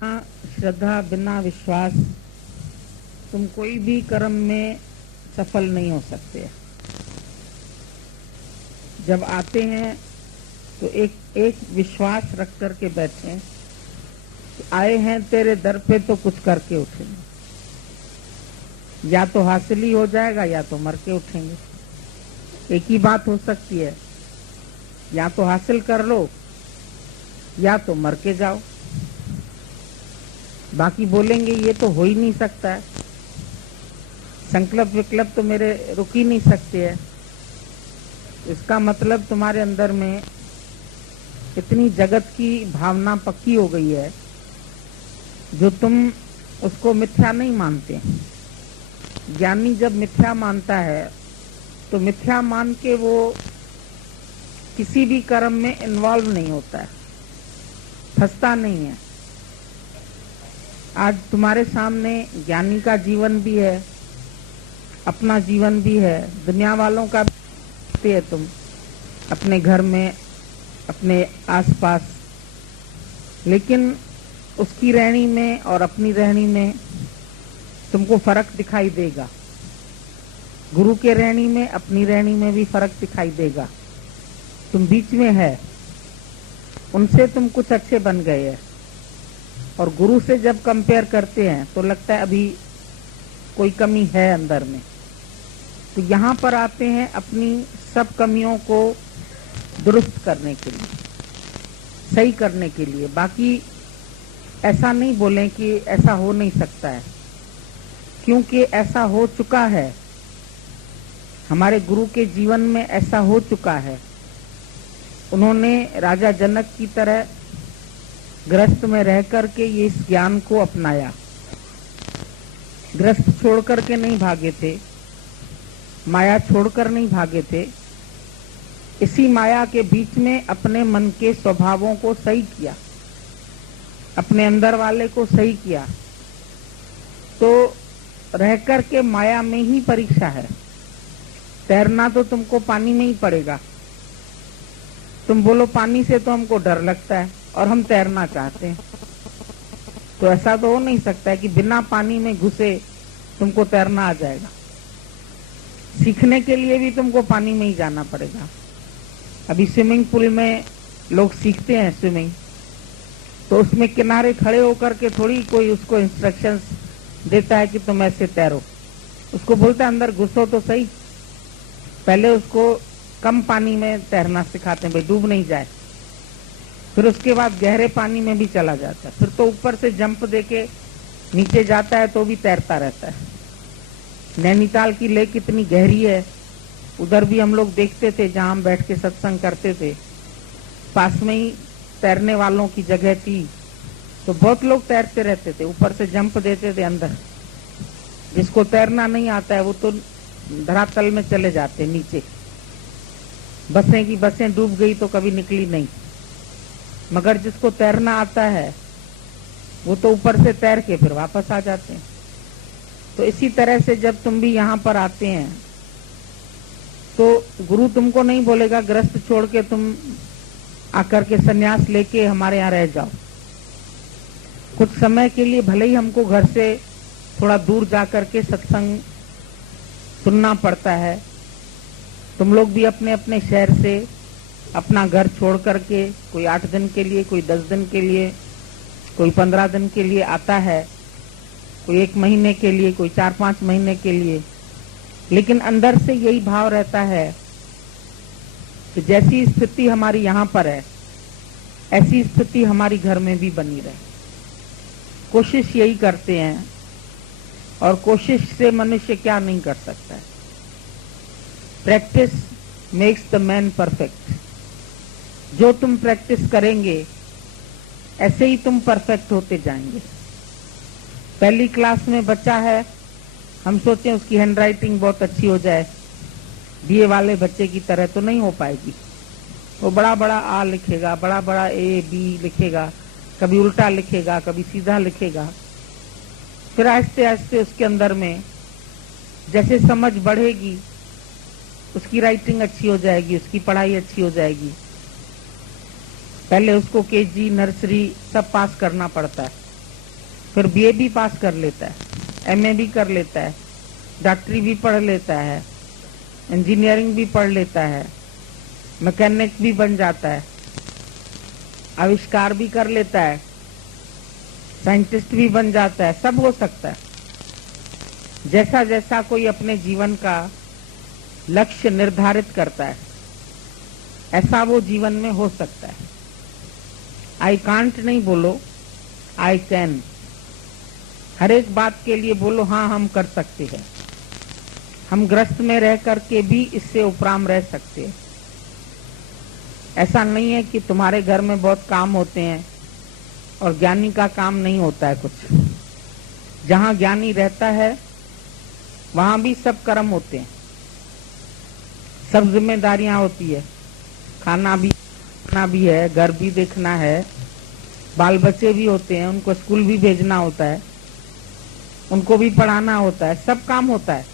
श्रद्धा बिना विश्वास तुम कोई भी कर्म में सफल नहीं हो सकते। जब आते हैं तो एक विश्वास रख करके बैठे, आए हैं तेरे दर पे तो कुछ करके उठेंगे। या तो हासिल ही हो जाएगा या तो मर के उठेंगे। एक ही बात हो सकती है, या तो हासिल कर लो या तो मर के जाओ। बाकी बोलेंगे ये तो हो ही नहीं सकता है, संकल्प विकल्प तो मेरे रुक ही नहीं सकते है। इसका मतलब तुम्हारे अंदर में इतनी जगत की भावना पक्की हो गई है जो तुम उसको मिथ्या नहीं मानते। ज्ञानी जब मिथ्या मानता है तो मिथ्या मान के वो किसी भी कर्म में इन्वॉल्व नहीं होता है, फंसता नहीं है। आज तुम्हारे सामने ज्ञानी का जीवन भी है, अपना जीवन भी है, दुनिया वालों का भी है। तुम अपने घर में, अपने आसपास, लेकिन उसकी रहनी में और अपनी रहनी में तुमको फर्क दिखाई देगा। गुरु के रहनी में, अपनी रहनी में भी फर्क दिखाई देगा। तुम बीच में है, उनसे तुम कुछ अच्छे बन गए हैं, और गुरु से जब कंपेयर करते हैं तो लगता है अभी कोई कमी है अंदर में। तो यहाँ पर आते हैं अपनी सब कमियों को दुरुस्त करने के लिए, सही करने के लिए। बाकी ऐसा नहीं बोलें कि ऐसा हो नहीं सकता है, क्योंकि ऐसा हो चुका है। हमारे गुरु के जीवन में ऐसा हो चुका है। उन्होंने राजा जनक की तरह गृहस्थ में रह करके ये इस ज्ञान को अपनाया। गृहस्थ छोड़ करके नहीं भागे थे, माया छोड़कर नहीं भागे थे। इसी माया के बीच में अपने मन के स्वभावों को सही किया, अपने अंदर वाले को सही किया। तो रह करके माया में ही परीक्षा है। तैरना तो तुमको पानी में ही पड़ेगा। तुम बोलो पानी से तो हमको डर लगता है और हम तैरना चाहते हैं, तो ऐसा तो हो नहीं सकता है कि बिना पानी में घुसे तुमको तैरना आ जाएगा। सीखने के लिए भी तुमको पानी में ही जाना पड़ेगा। अभी स्विमिंग पूल में लोग सीखते हैं स्विमिंग, तो उसमें किनारे खड़े होकर के थोड़ी कोई उसको इंस्ट्रक्शंस देता है कि तुम ऐसे तैरो। उसको बोलता है अंदर घुसो तो सही। पहले उसको कम पानी में तैरना सिखाते हैं, भाई डूब नहीं जाए। फिर उसके बाद गहरे पानी में भी चला जाता है। फिर तो ऊपर से जंप देके नीचे जाता है तो भी तैरता रहता है। नैनीताल की लेक इतनी गहरी है, उधर भी हम लोग देखते थे जहां हम बैठ के सत्संग करते थे। पास में ही तैरने वालों की जगह थी, तो बहुत लोग तैरते रहते थे, ऊपर से जंप देते थे अंदर। जिसको तैरना नहीं आता है वो तो धरातल में चले जाते नीचे। बसें की बसें डूब गई तो कभी निकली नहीं, मगर जिसको तैरना आता है वो तो ऊपर से तैर के फिर वापस आ जाते हैं। तो इसी तरह से जब तुम भी यहाँ पर आते हैं तो गुरु तुमको नहीं बोलेगा गृहस्थ छोड़ के तुम आकर के सन्यास लेके हमारे यहाँ रह जाओ। कुछ समय के लिए भले ही हमको घर से थोड़ा दूर जाकर के सत्संग सुनना पड़ता है। तुम लोग भी अपने अपने शहर से अपना घर छोड़ करके, कोई 8 दिन के लिए, कोई 10 दिन के लिए, कोई 15 दिन के लिए आता है, कोई 1 महीने के लिए, कोई 4-5 महीने के लिए। लेकिन अंदर से यही भाव रहता है कि जैसी स्थिति हमारी यहाँ पर है ऐसी स्थिति हमारी घर में भी बनी रहे। कोशिश यही करते हैं, और कोशिश से मनुष्य क्या नहीं कर सकता है। Practice makes the man perfect. जो तुम प्रैक्टिस करेंगे ऐसे ही तुम परफेक्ट होते जाएंगे। पहली क्लास में बच्चा है, हम सोचें उसकी हैंडराइटिंग बहुत अच्छी हो जाए, बीए वाले बच्चे की तरह तो नहीं हो पाएगी। वो बड़ा बड़ा आ लिखेगा, बड़ा बड़ा ए बी लिखेगा, कभी उल्टा लिखेगा, कभी सीधा लिखेगा। फिर आहिस्ते आहिस्ते उसके अंदर में जैसे समझ बढ़ेगी उसकी राइटिंग अच्छी हो जाएगी, उसकी पढ़ाई अच्छी हो जाएगी। पहले उसको केजी, नर्सरी सब पास करना पड़ता है, फिर बीए भी पास कर लेता है, एमए भी कर लेता है, डॉक्टरी भी पढ़ लेता है, इंजीनियरिंग भी पढ़ लेता है, मैकेनिक भी बन जाता है, आविष्कार भी कर लेता है, साइंटिस्ट भी बन जाता है, सब हो सकता है। जैसा जैसा कोई अपने जीवन का लक्ष्य निर्धारित करता है ऐसा वो जीवन में हो सकता है। आई कांट नहीं बोलो, आई कैन। हर एक बात के लिए बोलो हाँ हम कर सकते हैं। हम ग्रस्त में रह करके भी इससे उपराम रह सकते हैं। ऐसा नहीं है कि तुम्हारे घर में बहुत काम होते हैं और ज्ञानी का काम नहीं होता है कुछ। जहां ज्ञानी रहता है वहां भी सब कर्म होते हैं, सब जिम्मेदारियां होती है। खाना भी है, घर भी देखना है, बाल बच्चे भी होते हैं, उनको स्कूल भी भेजना होता है, उनको भी पढ़ाना होता है, सब काम होता है।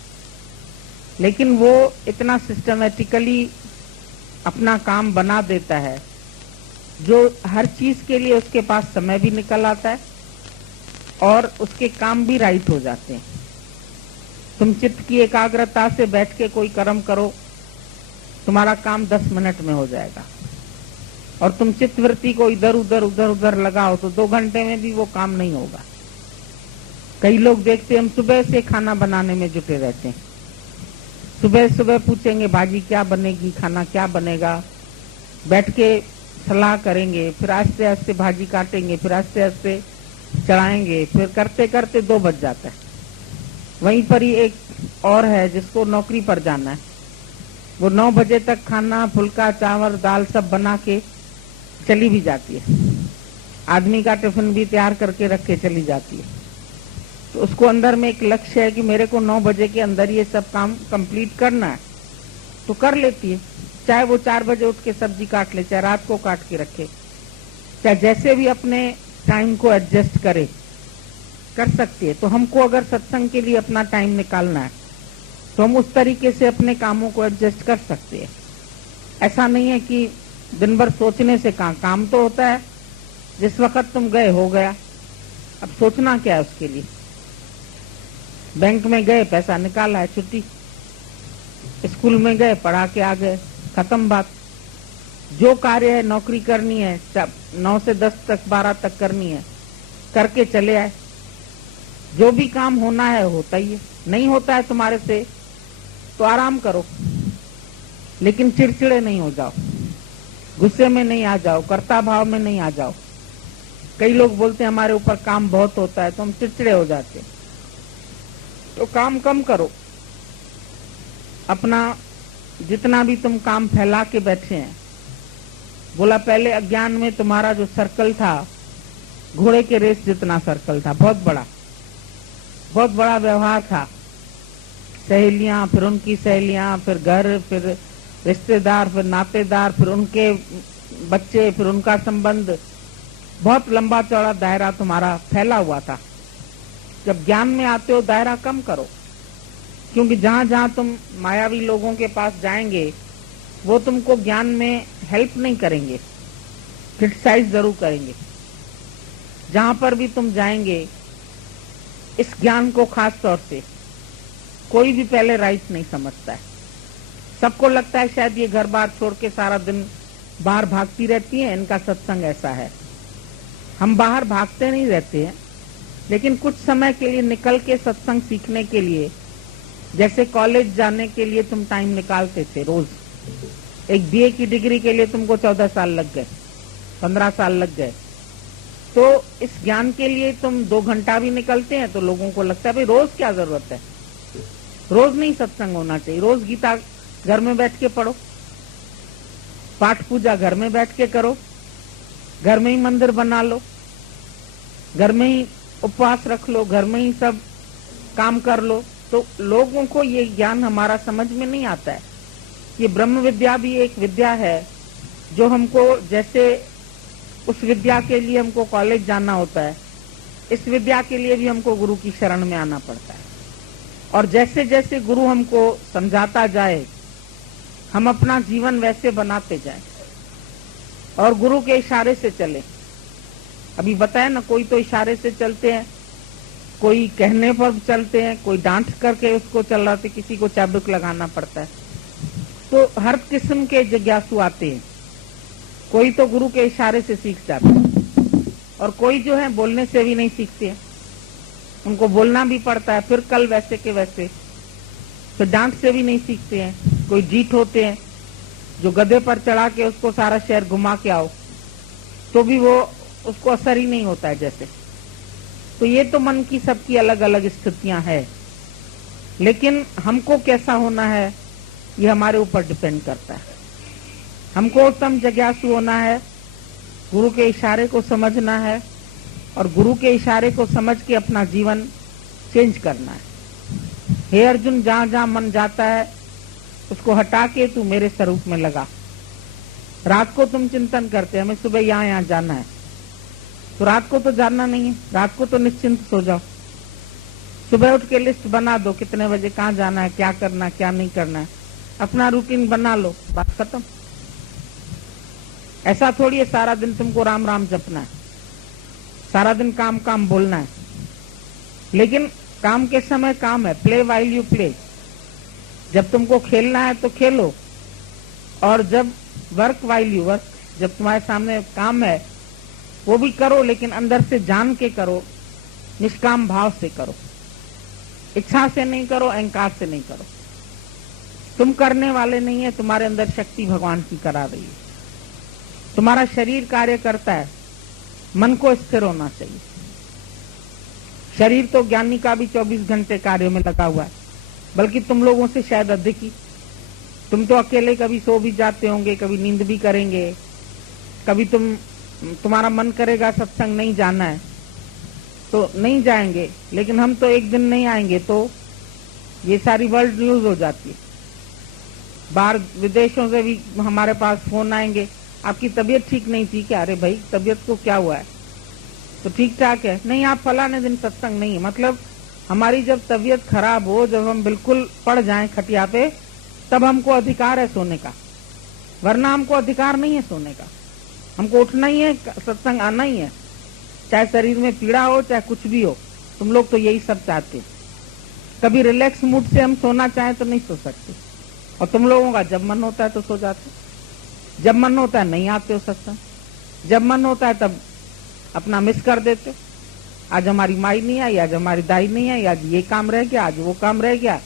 लेकिन वो इतना सिस्टमेटिकली अपना काम बना देता है जो हर चीज के लिए उसके पास समय भी निकल आता है और उसके काम भी राइट हो जाते हैं। तुम चित्त की एकाग्रता से बैठ के कोई कर्म करो, तुम्हारा काम 10 मिनट में हो जाएगा। और तुम चित्त वृत्ति को इधर उधर लगाओ तो 2 घंटे में भी वो काम नहीं होगा। कई लोग देखते हैं हम सुबह से खाना बनाने में जुटे रहते हैं। सुबह सुबह पूछेंगे भाजी क्या बनेगी, खाना क्या बनेगा, बैठ के सलाह करेंगे, फिर आस्ते आस्ते भाजी काटेंगे, फिर आस्ते आस्ते चढ़ाएंगे, फिर करते करते 2 बज जाता है। वहीं पर ही एक और है जिसको नौकरी पर जाना है, वो 9 बजे तक खाना फुल्का चावल दाल सब बना के चली भी जाती है। आदमी का टिफिन भी तैयार करके रख के चली जाती है। तो उसको अंदर में एक लक्ष्य है कि मेरे को 9 बजे के अंदर ये सब काम कंप्लीट करना है, तो कर लेती है। चाहे वो 4 बजे उठ के सब्जी काट ले, चाहे रात को काट के रखे, चाहे जैसे भी अपने टाइम को एडजस्ट करे, कर सकती है। तो हमको अगर सत्संग के लिए अपना टाइम निकालना है तो हम उस तरीके से अपने कामों को एडजस्ट कर सकते हैं। ऐसा नहीं है कि दिन भर सोचने से काम तो होता है। जिस वक्त तुम गए हो गया, अब सोचना क्या है उसके लिए। बैंक में गए पैसा निकाला है, छुट्टी। स्कूल में गए पढ़ा के आ गए, खत्म बात। जो कार्य है नौकरी करनी है 9 से 10 तक 12 तक करनी है, करके चले आए। जो भी काम होना है होता ही है। नहीं होता है तुम्हारे से तो आराम करो, लेकिन चिड़चिड़े नहीं हो जाओ, गुस्से में नहीं आ जाओ, कर्ता भाव में नहीं आ जाओ। कई लोग बोलते हैं हमारे ऊपर काम बहुत होता है तो हम चिड़चिड़े हो जाते हैं। तो काम कम करो। अपना जितना भी तुम काम फैला के बैठे हैं, बोला पहले अज्ञान में तुम्हारा जो सर्कल था घोड़े के रेस जितना सर्कल था, बहुत बड़ा व्यवहार था। सहेलियां, फिर उनकी सहेलियां, फिर घर, फिर रिश्तेदार, फिर नातेदार, फिर उनके बच्चे, फिर उनका संबंध, बहुत लंबा चौड़ा दायरा तुम्हारा फैला हुआ था। जब ज्ञान में आते हो दायरा कम करो, क्योंकि जहां जहां तुम मायावी लोगों के पास जाएंगे वो तुमको ज्ञान में हेल्प नहीं करेंगे, क्रिटिसाइज जरूर करेंगे। जहां पर भी तुम जाएंगे इस ज्ञान को खास तौर से कोई भी पहले राइट नहीं समझता है। सबको लगता है शायद ये घर बार छोड़ के सारा दिन बाहर भागती रहती है, इनका सत्संग ऐसा है। हम बाहर भागते नहीं रहते हैं, लेकिन कुछ समय के लिए निकल के सत्संग सीखने के लिए, जैसे कॉलेज जाने के लिए तुम टाइम निकालते थे रोज, एक बीए की डिग्री के लिए तुमको 14 साल लग गए, 15 साल लग गए, तो इस ज्ञान के लिए तुम 2 घंटा भी निकलते हैं तो लोगों को लगता है भाई रोज क्या जरूरत है, रोज नहीं सत्संग होना चाहिए। रोज गीता घर में बैठ के पढ़ो, पाठ पूजा घर में बैठ के करो, घर में ही मंदिर बना लो, घर में ही उपवास रख लो, घर में ही सब काम कर लो। तो लोगों को ये ज्ञान हमारा समझ में नहीं आता है। ये ब्रह्म विद्या भी एक विद्या है जो हमको, जैसे उस विद्या के लिए हमको कॉलेज जाना होता है, इस विद्या के लिए भी हमको गुरु की शरण में आना पड़ता है। और जैसे जैसे गुरु हमको समझाता जाए हम अपना जीवन वैसे बनाते जाए और गुरु के इशारे से चले। अभी बताया ना, कोई तो इशारे से चलते हैं कोई कहने पर चलते हैं, कोई डांट करके उसको चल रहा था, किसी को चाबुक लगाना पड़ता है। तो हर किस्म के जिज्ञासु आते हैं। कोई तो गुरु के इशारे से सीख जाता है और कोई जो है बोलने से भी नहीं सीखते हैं, उनको बोलना भी पड़ता है, फिर कल वैसे के वैसे, फिर डांट से भी नहीं सीखते हैं। कोई जीत होते हैं जो गधे पर चढ़ा के उसको सारा शहर घुमा के आओ तो भी वो उसको असर ही नहीं होता है जैसे। तो ये तो मन की सबकी अलग अलग स्थितियां है, लेकिन हमको कैसा होना है ये हमारे ऊपर डिपेंड करता है। हमको उत्तम जिज्ञासु होना है, गुरु के इशारे को समझना है और गुरु के इशारे को समझ के अपना जीवन चेंज करना है। हे अर्जुन, जहां जहां मन जाता है उसको हटा के तू मेरे स्वरूप में लगा। रात को तुम चिंतन करते हमें सुबह यहाँ यहाँ जाना है, तो रात को तो जाना नहीं है, रात को तो निश्चिंत सो जाओ। सुबह उठ के लिस्ट बना दो, कितने बजे कहाँ जाना है, क्या करना क्या नहीं करना है, अपना रूटीन बना लो, बात खत्म। ऐसा थोड़ी है सारा दिन तुमको राम राम जपना है, सारा दिन काम काम बोलना है। लेकिन काम के समय काम है, प्ले वाइल यू प्ले। जब तुमको खेलना है तो खेलो, और जब वर्क वाइल यू वर्क, जब तुम्हारे सामने काम है वो भी करो, लेकिन अंदर से जान के करो, निष्काम भाव से करो, इच्छा से नहीं करो, अहंकार से नहीं करो। तुम करने वाले नहीं है, तुम्हारे अंदर शक्ति भगवान की करा रही है। तुम्हारा शरीर कार्य करता है, मन को स्थिर होना चाहिए। शरीर तो ज्ञानी का भी 24 घंटे कार्य में लगा हुआ है, बल्कि तुम लोगों से शायद अधिक ही। तुम तो अकेले कभी सो भी जाते होंगे, कभी नींद भी करेंगे, कभी तुम्हारा मन करेगा सत्संग नहीं जाना है तो नहीं जाएंगे, लेकिन हम तो एक दिन नहीं आएंगे तो ये सारी वर्ल्ड न्यूज हो जाती है। बाहर विदेशों से भी हमारे पास फोन आएंगे, आपकी तबीयत ठीक नहीं थी क्या? अरे भाई तबीयत को क्या हुआ है, तो ठीक ठाक है। नहीं, आप फलाने दिन सत्संग नहीं है। मतलब हमारी जब तबीयत खराब हो, जब हम बिल्कुल पड़ जाएं खटिया पे, तब हमको अधिकार है सोने का, वरना हमको अधिकार नहीं है सोने का। हमको उठना ही है, सत्संग आना ही है, चाहे शरीर में पीड़ा हो चाहे कुछ भी हो। तुम लोग तो यही सब चाहते हो। कभी रिलैक्स मूड से हम सोना चाहें तो नहीं सो सकते, और तुम लोगों का जब मन होता है तो सो जाते, जब मन होता है नहीं आते हो सत्संग, जब मन होता है तब अपना मिस कर देते हो। आज हमारी माई नहीं आई, आज हमारी दाई नहीं आई, आज ये काम रह गया, आज वो काम रह गया,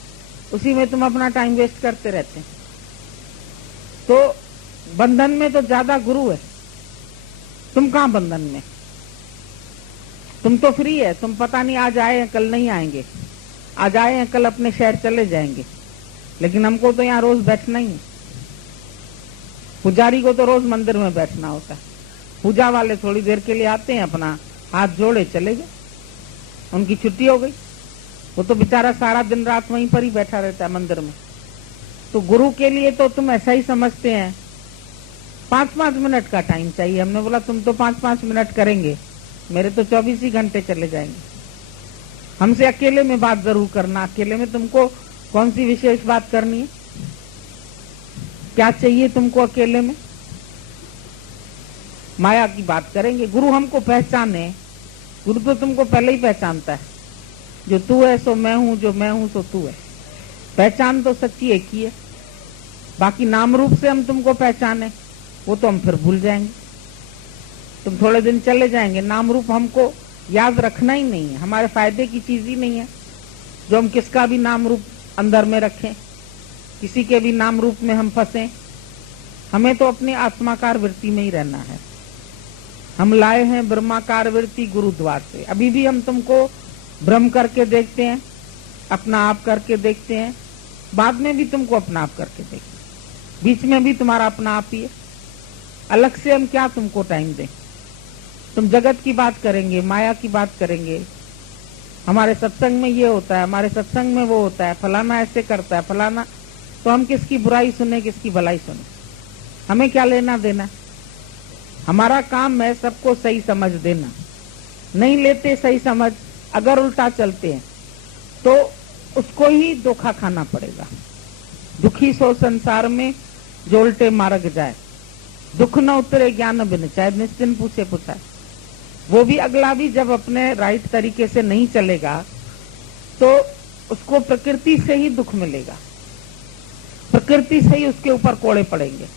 उसी में तुम अपना टाइम वेस्ट करते रहते हैं। तो बंधन में तो ज्यादा गुरु है, तुम कहां बंधन में? तुम तो फ्री है, तुम पता नहीं आज आए हैं कल नहीं आएंगे, आज आए हैं कल अपने शहर चले जाएंगे, लेकिन हमको तो यहाँ रोज बैठना ही है। पुजारी को तो रोज मंदिर में बैठना होता है, पूजा वाले थोड़ी देर के लिए आते हैं, अपना हाथ जोड़े चले गए, उनकी छुट्टी हो गई। वो तो बेचारा सारा दिन रात वहीं पर ही बैठा रहता है मंदिर में। तो गुरु के लिए तो तुम ऐसा ही समझते हैं, 5-5 मिनट का टाइम चाहिए। हमने बोला तुम तो 5-5 मिनट करेंगे, मेरे तो 24 ही घंटे चले जाएंगे। हमसे अकेले में बात जरूर करना। अकेले में तुमको कौन सी विशेष बात करनी है, क्या चाहिए तुमको अकेले में? माया की बात करेंगे। गुरु हमको पहचाने, गुरु तो तुमको पहले ही पहचानता है, जो तू है सो मैं हूं, जो मैं हूं सो तू है। पहचान तो सच्ची एक ही है, बाकी नाम रूप से हम तुमको पहचाने वो तो हम फिर भूल जाएंगे, तुम थोड़े दिन चले जाएंगे। नाम रूप हमको याद रखना ही नहीं है, हमारे फायदे की चीज ही नहीं है जो हम किसका भी नाम रूप अंदर में रखें, किसी के भी नाम रूप में हम फंसे। हमें तो अपनी आत्माकार वृत्ति में ही रहना है। हम लाए हैं ब्रह्माकार वृत्ति गुरुद्वार से। अभी भी हम तुमको भ्रम करके देखते हैं, अपना आप करके देखते हैं, बाद में भी तुमको अपना आप करके देखते हैं, बीच में भी तुम्हारा अपना आप ही है। अलग से हम क्या तुमको टाइम दें? तुम जगत की बात करेंगे, माया की बात करेंगे, हमारे सत्संग में ये होता है, हमारे सत्संग में वो होता है, फलाना ऐसे करता है, फलाना। तो हम किसकी बुराई सुने, किसकी भलाई सुने? हमें क्या लेना देना? हमारा काम है सबको सही समझ देना। नहीं लेते सही समझ, अगर उल्टा चलते हैं तो उसको ही धोखा खाना पड़ेगा। दुखी सो संसार में जो उल्टे मार्ग जाए, दुख न उतरे ज्ञान बिन, चाहे निश्चिन पूछे पूछाए। वो भी अगला भी जब अपने राइट तरीके से नहीं चलेगा तो उसको प्रकृति से ही दुख मिलेगा, प्रकृति से ही उसके ऊपर कोड़े पड़ेंगे।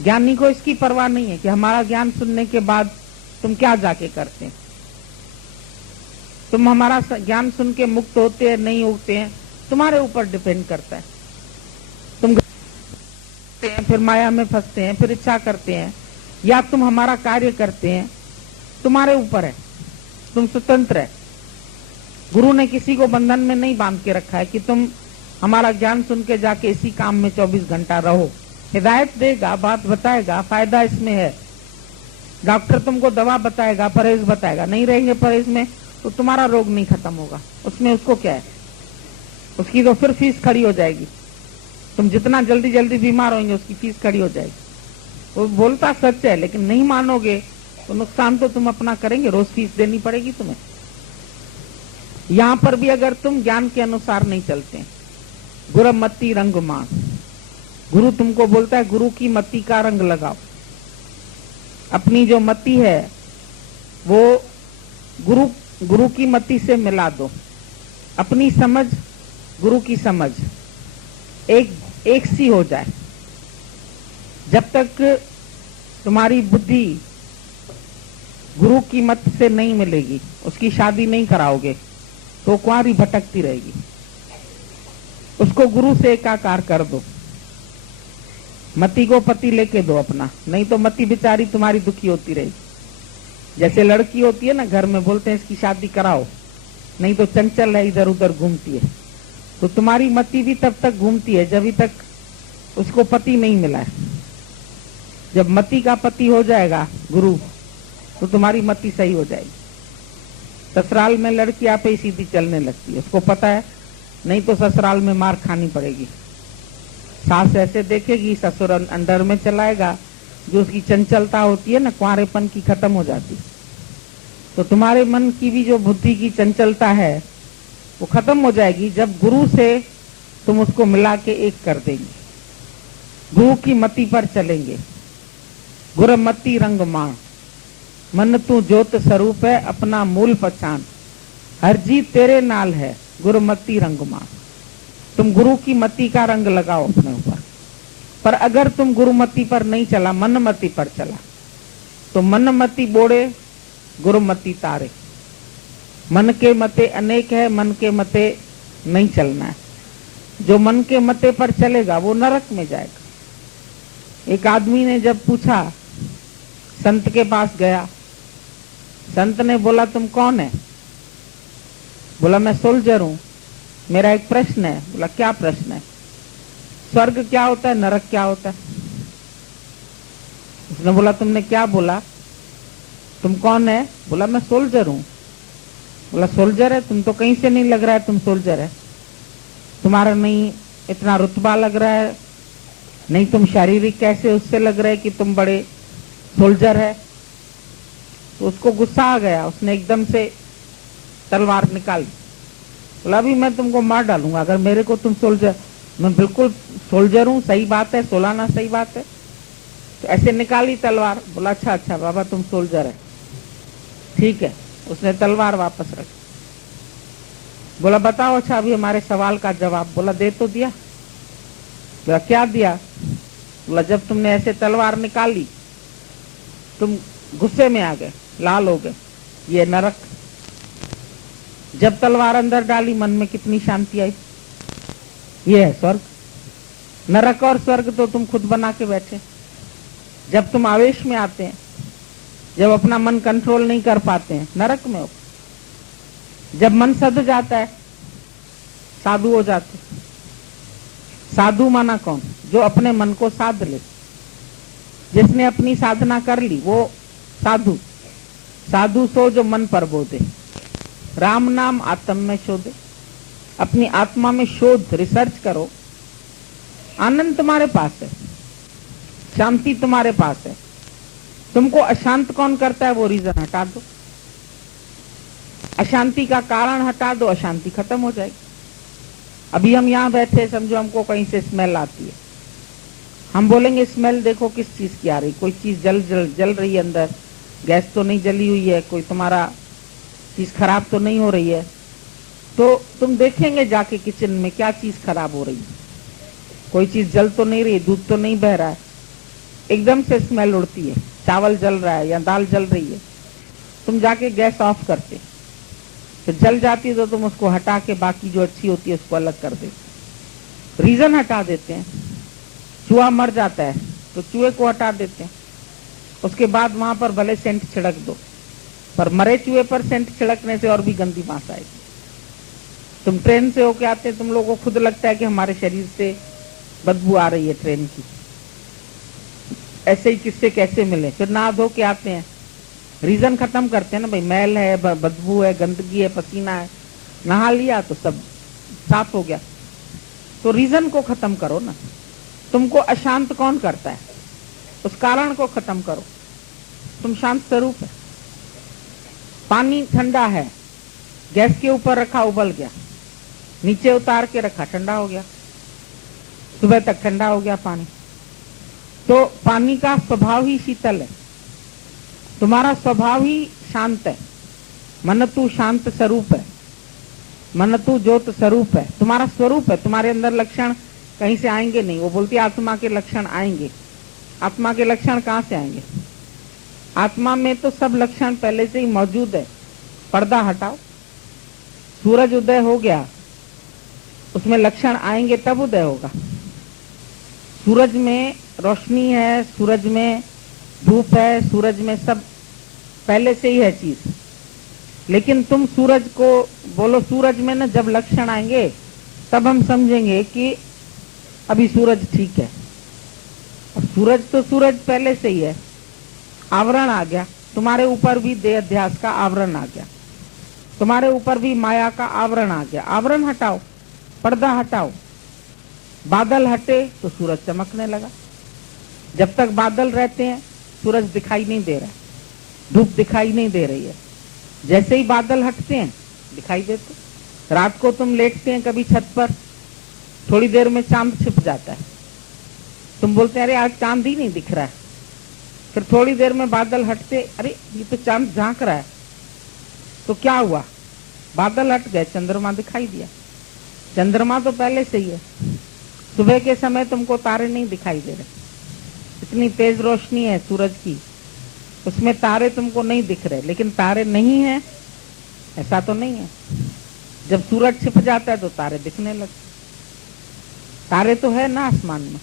ज्ञानी को इसकी परवाह नहीं है कि हमारा ज्ञान सुनने के बाद तुम क्या जाके करते हैं, तुम हमारा ज्ञान सुन के मुक्त होते हैं नहीं होते हैं तुम्हारे ऊपर डिपेंड करता है। तुम हैं, फिर माया में फंसते हैं, फिर इच्छा करते हैं, या तुम हमारा कार्य करते हैं, तुम्हारे ऊपर है, तुम स्वतंत्र है। गुरु ने किसी को बंधन में नहीं बांध के रखा है कि तुम हमारा ज्ञान सुन के जाके इसी काम में 24 घंटा रहो। हिदायत देगा, बात बताएगा, फायदा इसमें है। डॉक्टर तुमको दवा बताएगा, परहेज बताएगा, नहीं रहेंगे परहेज में तो तुम्हारा रोग नहीं खत्म होगा। उसमें उसको क्या है, उसकी तो फिर फीस खड़ी हो जाएगी। तुम जितना जल्दी जल्दी बीमार होंगे उसकी फीस खड़ी हो जाएगी। वो बोलता सच है, लेकिन नहीं मानोगे तो नुकसान तो तुम अपना करेंगे, रोज फीस देनी पड़ेगी तुम्हें। यहां पर भी अगर तुम ज्ञान के अनुसार नहीं चलते, गुरु मति रंग मान, गुरु तुमको बोलता है गुरु की मति का रंग लगाओ। अपनी जो मति है वो गुरु की मति से मिला दो। अपनी समझ गुरु की समझ एक सी हो जाए। जब तक तुम्हारी बुद्धि गुरु की मत से नहीं मिलेगी, उसकी शादी नहीं कराओगे तो कुंवारी भटकती रहेगी। उसको गुरु से एकाकार कर दो, मति को पति लेके दो अपना, नहीं तो मति बेचारी तुम्हारी दुखी होती रहेगी। जैसे लड़की होती है ना, घर में बोलते हैं इसकी शादी कराओ, नहीं तो चंचल है, इधर उधर घूमती है। तो तुम्हारी मति भी तब तक घूमती है जब तक उसको पति नहीं मिला है। जब मति का पति हो जाएगा गुरु तो तुम्हारी मति सही हो जाएगी। ससुराल में लड़की आप ही सीधी चलने लगती है, उसको पता है नहीं तो ससुराल में मार खानी पड़ेगी। सास ऐसे देखेगी, ससुर अंडर में चलाएगा, जो उसकी चंचलता होती है ना, कुंवारेपन की, खत्म हो जाती। तो तुम्हारे मन की भी जो बुद्धि की चंचलता है वो खत्म हो जाएगी जब गुरु से तुम उसको मिला के एक कर देंगे, गुरु की मति पर चलेंगे। गुरु मति रंग मान, मन तू ज्योत स्वरूप है, अपना मूल पहचान, हर जी तेरे नाल है, गुरु मति रंग मान। तुम गुरु की मति का रंग लगाओ अपने ऊपर। पर अगर तुम गुरुमति पर नहीं चला, मनमति पर चला, तो मनमति बोड़े गुरुमति तारे। मन के मते अनेक है, मन के मते नहीं चलना है। जो मन के मते पर चलेगा वो नरक में जाएगा। एक आदमी ने जब पूछा, संत के पास गया, संत ने बोला तुम कौन है? बोला मैं सोल्जर हूं, मेरा एक प्रश्न है। बोला क्या प्रश्न है? स्वर्ग क्या होता है, नरक क्या होता है? उसने बोला तुमने क्या बोला, तुम कौन है? बोला मैं सोल्जर हूं। बोला सोल्जर है, तुम तो कहीं से नहीं लग रहा है तुम सोल्जर है, तुम्हारा नहीं इतना रुतबा लग रहा है, नहीं तुम शारीरिक कैसे उससे लग रहा है कि तुम बड़े सोल्जर है। तो उसको गुस्सा आ गया, उसने एकदम से तलवार निकाली। बोला अभी मैं तुमको मार डालूंगा अगर मेरे को तुम सोल्जर, मैं बिल्कुल सोल्जर हूं, सही बात है, सोलाना सही बात है। तो ऐसे निकाली तलवार। बोला अच्छा अच्छा बाबा तुम सोल्जर है, ठीक है। उसने तलवार वापस रखी। बोला बताओ अच्छा अभी हमारे सवाल का जवाब। बोला दे तो दिया। बोला क्या दिया? बोला जब तुमने ऐसे तलवार निकाली तुम गुस्से में आ गए, लाल हो गए, ये नरक। जब तलवार अंदर डाली मन में कितनी शांति आई, ये है स्वर्ग। नरक और स्वर्ग तो तुम खुद बना के बैठे। जब तुम आवेश में आते हैं, जब अपना मन कंट्रोल नहीं कर पाते हैं, नरक में हो। जब मन सध जाता है, साधु हो जाते। साधु माना कौन? जो अपने मन को साध ले, जिसने अपनी साधना कर ली वो साधु। साधु सो जो मन पर बोधे, राम नाम आत्म में शोधे। अपनी आत्मा में शोध, रिसर्च करो। आनंद तुम्हारे पास है, शांति तुम्हारे पास है। तुमको अशांत कौन करता है वो रीजन हटा दो, अशांति का कारण हटा दो, अशांति खत्म हो जाएगी। अभी हम यहाँ बैठे, समझो हमको कहीं से स्मेल आती है, हम बोलेंगे स्मेल देखो किस चीज की आ रही, कोई चीज जल रही है अंदर, गैस तो नहीं जली हुई है, कोई तुम्हारा चीज खराब तो नहीं हो रही है। तो तुम देखेंगे जाके किचन में क्या चीज खराब हो रही है, कोई चीज जल तो नहीं रही, दूध तो नहीं बह रहा है, एकदम से स्मेल उड़ती है, चावल जल रहा है या दाल जल रही है, तुम जाके गैस ऑफ करते, तो जल जाती है तो तुम उसको हटा के बाकी जो अच्छी होती है उसको अलग कर देते। रीजन हटा देते हैं। चूहा मर जाता है तो चूहे को हटा देते हैं, उसके बाद वहां पर भले सेंट छिड़क दो, पर मरे चूहे पर सेंट छिड़कने से और भी गंदी बांस आएगी। तुम ट्रेन से होके आते, तुम लोगों को खुद लगता है कि हमारे शरीर से बदबू आ रही है ट्रेन की। ऐसे ही किससे कैसे मिले, फिर नहा धो के आते हैं, रीजन खत्म करते हैं ना भाई, मैल है, बदबू है, गंदगी है, पसीना है, नहा लिया तो सब साफ हो गया। तो रीजन को खत्म करो ना। तुमको अशांत कौन करता है, उस कारण को खत्म करो। तुम शांत स्वरूप है। पानी ठंडा है, गैस के ऊपर रखा उबल गया, नीचे उतार के रखा ठंडा हो गया, सुबह तक ठंडा हो गया पानी। तो पानी का स्वभाव ही शीतल है, तुम्हारा स्वभाव ही शांत है। मन तू शांत स्वरूप है, मन तू ज्योत स्वरूप है, तुम्हारा स्वरूप है। तुम्हारे अंदर लक्षण कहीं से आएंगे नहीं। वो बोलती है आत्मा के लक्षण आएंगे। आत्मा के लक्षण कहां से आएंगे? आत्मा में तो सब लक्षण पहले से ही मौजूद है। पर्दा हटाओ, सूरज उदय हो गया, उसमें लक्षण आएंगे तब उदय होगा। सूरज में रोशनी है, सूरज में धूप है, सूरज में सब पहले से ही है चीज। लेकिन तुम सूरज को बोलो, सूरज में ना जब लक्षण आएंगे तब हम समझेंगे कि अभी सूरज ठीक है। और सूरज तो सूरज पहले से ही है। आवरण आ गया, तुम्हारे ऊपर भी देह अध्यास का आवरण आ गया, तुम्हारे ऊपर भी माया का आवरण आ गया। आवरण हटाओ, पर्दा हटाओ। बादल हटे तो सूरज चमकने लगा। जब तक बादल रहते हैं सूरज दिखाई नहीं दे रहा है, धूप दिखाई नहीं दे रही है। जैसे ही बादल हटते हैं दिखाई देते। रात को तुम लेटते हैं कभी छत पर, थोड़ी देर में चांद छिप जाता है, तुम बोलते हैं अरे आज चांद ही नहीं दिख रहा है। फिर थोड़ी देर में बादल हटते, अरे ये तो चांद झांक रहा है। तो क्या हुआ? बादल हट गए, चंद्रमा दिखाई दिया। चंद्रमा तो पहले से ही है। सुबह के समय तुमको तारे नहीं दिखाई दे रहे, इतनी तेज रोशनी है सूरज की, उसमें तारे तुमको नहीं दिख रहे। लेकिन तारे नहीं है ऐसा तो नहीं है। जब सूरज छिप जाता है तो तारे दिखने लगते। तारे तो है ना आसमान में।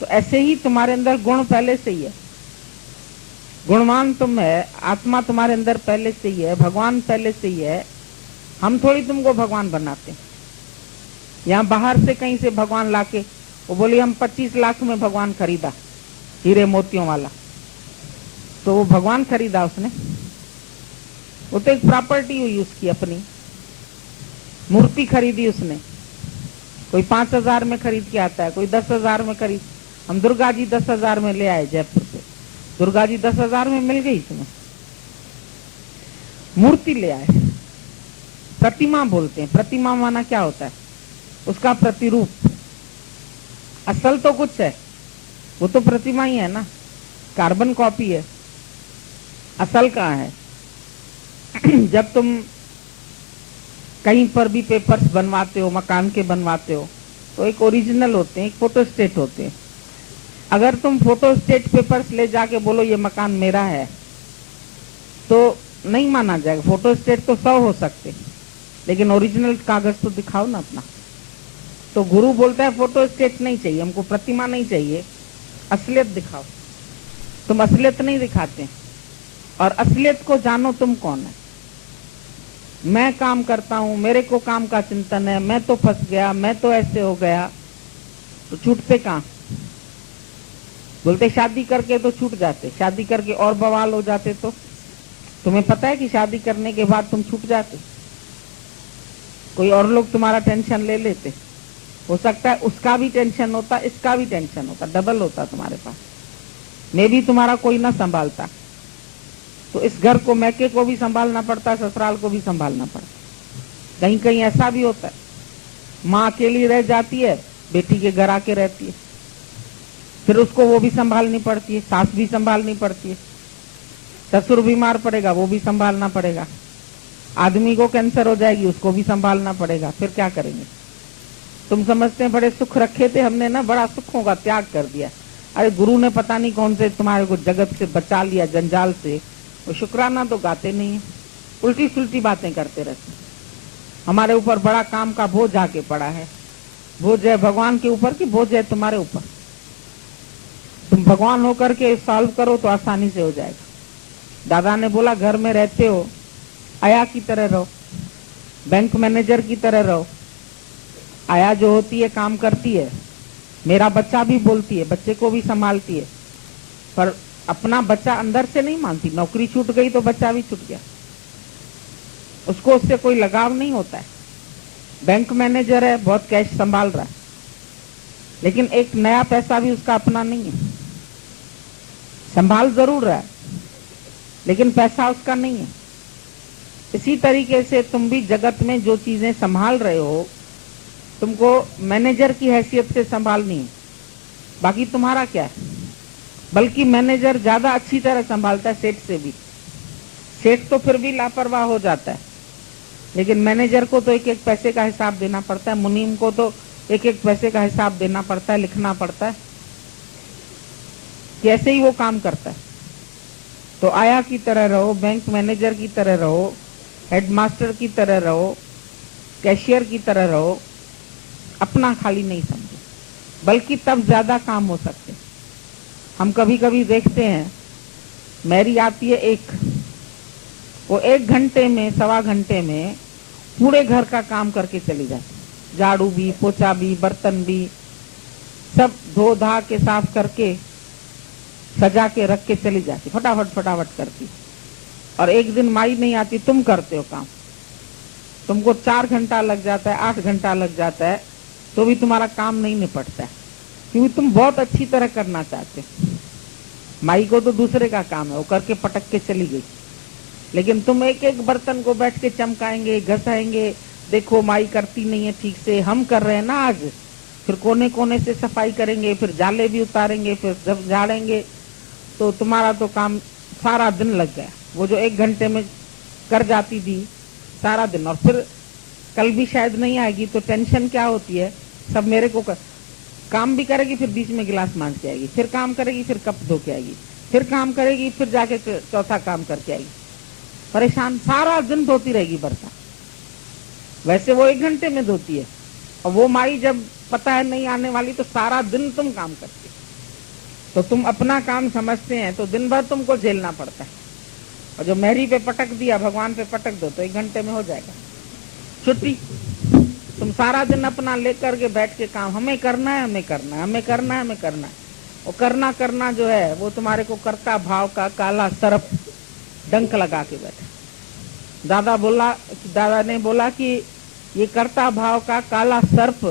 तो ऐसे ही तुम्हारे अंदर गुण पहले से ही है। गुणवान तुम है, आत्मा तुम्हारे अंदर पहले से ही है, भगवान पहले से ही है। हम थोड़ी तुमको भगवान बनाते हैं। यहाँ बाहर से कहीं से भगवान लाके, वो बोली हम 25 लाख में भगवान खरीदा, हीरे मोतियों वाला। तो वो भगवान खरीदा उसने? वो तो एक प्रॉपर्टी हुई उसकी अपनी। मूर्ति खरीदी उसने। कोई 5,000 में खरीद के आता है, कोई 10,000 में खरीद। हम दुर्गा जी 10,000 में ले आए जयपुर से। दुर्गा जी 10,000 में मिल गई तुम्हें? मूर्ति ले आए। प्रतिमा बोलते हैं। प्रतिमा माना क्या होता है? उसका प्रतिरूप। असल तो कुछ है, वो तो प्रतिमा ही है ना, कार्बन कॉपी है। असल कहाँ है? जब तुम कहीं पर भी पेपर्स बनवाते हो, मकान के बनवाते हो, तो एक ओरिजिनल होते हैं, एक फोटोस्टेट होते हैं। अगर तुम फोटोस्टेट पेपर्स ले जाके बोलो ये मकान मेरा है, तो नहीं माना जाएगा। फोटोस्टेट तो 100 हो सकते, लेकिन ओरिजिनल कागज तो दिखाओ ना अपना। तो गुरु बोलता है फोटोस्टेट नहीं चाहिए हमको, प्रतिमा नहीं चाहिए, असलियत दिखाओ। तुम असलियत नहीं दिखाते। और असलियत को जानो तुम कौन है। मैं काम करता हूं, मेरे को काम का चिंतन है, मैं तो फंस गया, मैं तो ऐसे हो गया। तो छूटते कहां? बोलते शादी करके तो छूट जाते, शादी करके और बवाल हो जाते। तो तुम्हें पता है कि शादी करने के बाद तुम छूट जाते, कोई और लोग तुम्हारा टेंशन ले लेते। हो सकता है उसका भी टेंशन होता, इसका भी टेंशन होता, डबल होता तुम्हारे पास। मैं भी तुम्हारा कोई ना संभालता, तो इस घर को, मैके को भी संभालना पड़ता, ससुराल को भी संभालना पड़ता। कहीं कहीं ऐसा भी होता है, माँ अकेली रह जाती है, बेटी के घर आके रहती है, फिर उसको वो भी संभालनी पड़ती है, सास भी संभालनी पड़ती है। ससुर बीमार पड़ेगा, वो भी संभालना पड़ेगा। आदमी को कैंसर हो जाएगी, उसको भी संभालना पड़ेगा। फिर क्या करेंगे? तुम समझते हैं बड़े सुख रखे थे हमने ना, बड़ा सुखों का त्याग कर दिया। अरे गुरु ने पता नहीं कौन से तुम्हारे को जगत से बचा लिया, जंजाल से। वो शुक्राना तो गाते नहीं है, उल्टी सुल्टी बातें करते रहते। हमारे ऊपर बड़ा काम का बोझ आके पड़ा है। बोझ है भगवान के ऊपर कि बोझ है तुम्हारे ऊपर? तुम भगवान होकर के सॉल्व करो तो आसानी से हो जाएगा। दादा ने बोला घर में रहते हो आया की तरह रहो, बैंक मैनेजर की तरह रहो। आया जो होती है काम करती है, मेरा बच्चा भी बोलती है, बच्चे को भी संभालती है, पर अपना बच्चा अंदर से नहीं मानती। नौकरी छूट गई तो बच्चा भी छूट गया, उसको उससे कोई लगाव नहीं होता है। बैंक मैनेजर है, बहुत कैश संभाल रहा है, लेकिन एक नया पैसा भी उसका अपना नहीं है। संभाल जरूर रहा है, लेकिन पैसा उसका नहीं है। इसी तरीके से तुम भी जगत में जो चीजें संभाल रहे हो, तुमको मैनेजर की हैसियत से संभालनी है। बाकी तुम्हारा क्या है? बल्कि मैनेजर ज्यादा अच्छी तरह संभालता है सेठ से भी। सेठ तो फिर भी लापरवाह हो जाता है, लेकिन मैनेजर को तो एक एक पैसे का हिसाब देना पड़ता है। मुनीम को तो एक एक पैसे का हिसाब देना पड़ता है, लिखना पड़ता है। कैसे ही वो काम करता है। तो आया की तरह रहो, बैंक मैनेजर की तरह रहो, हेडमास्टर की तरह रहो, कैशियर की तरह रहो। अपना खाली नहीं समझो, बल्कि तब ज्यादा काम हो सकते। हम कभी कभी देखते हैं, मैरी आती है एक, वो 1 घंटे में, सवा घंटे में पूरे घर का काम करके चली जाती। झाड़ू भी, पोछा भी, बर्तन भी, सब धो धा के साफ करके सजा के रख के चली जाती, फटाफट फटाफट करती। और एक दिन माई नहीं आती, तुम करते हो काम। तुमको 4 घंटा लग जाता है, 8 घंटा लग जाता है, तो भी तुम्हारा काम नहीं निपटता है, क्योंकि तुम बहुत अच्छी तरह करना चाहते हो। माई को तो दूसरे का काम है, वो करके पटक के चली गई, लेकिन तुम एक एक बर्तन को बैठ के चमकाएंगे, घसाएंगे। देखो माई करती नहीं है ठीक से, हम कर रहे हैं ना आज। फिर कोने कोने से सफाई करेंगे, फिर जाले भी उतारेंगे, फिर जब झाड़ेंगे, तो तुम्हारा तो काम सारा दिन लग गया। वो जो 1 घंटे में कर जाती थी सारा दिन, और फिर कल भी शायद नहीं आएगी, तो टेंशन क्या होती है, सब मेरे को काम भी करेगी, फिर बीच में गिलास मांज के आएगी, फिर काम करेगी, फिर कप धो के आएगी, फिर काम करेगी, फिर जाके चौथा काम करके आएगी। परेशान, सारा दिन धोती रहेगी बर्तन। वैसे वो 1 घंटे में धोती है, और वो माई जब पता है नहीं आने वाली, तो सारा दिन तुम काम करती। तो तुम अपना काम समझते हैं, तो दिन भर तुमको झेलना पड़ता है। और जो मैरी पे पटक दिया, भगवान पे पटक दो, तो 1 घंटे में हो जाएगा, छुट्टी। तुम सारा दिन अपना लेकर के बैठ के काम, हमें करना है, हमें करना है, हमें करना है, हमें करना है। और करना करना जो है, वो तुम्हारे को कर्ता भाव का काला सर्प डंक लगा के बैठा। दादा ने बोला कि ये कर्ता भाव का काला सर्प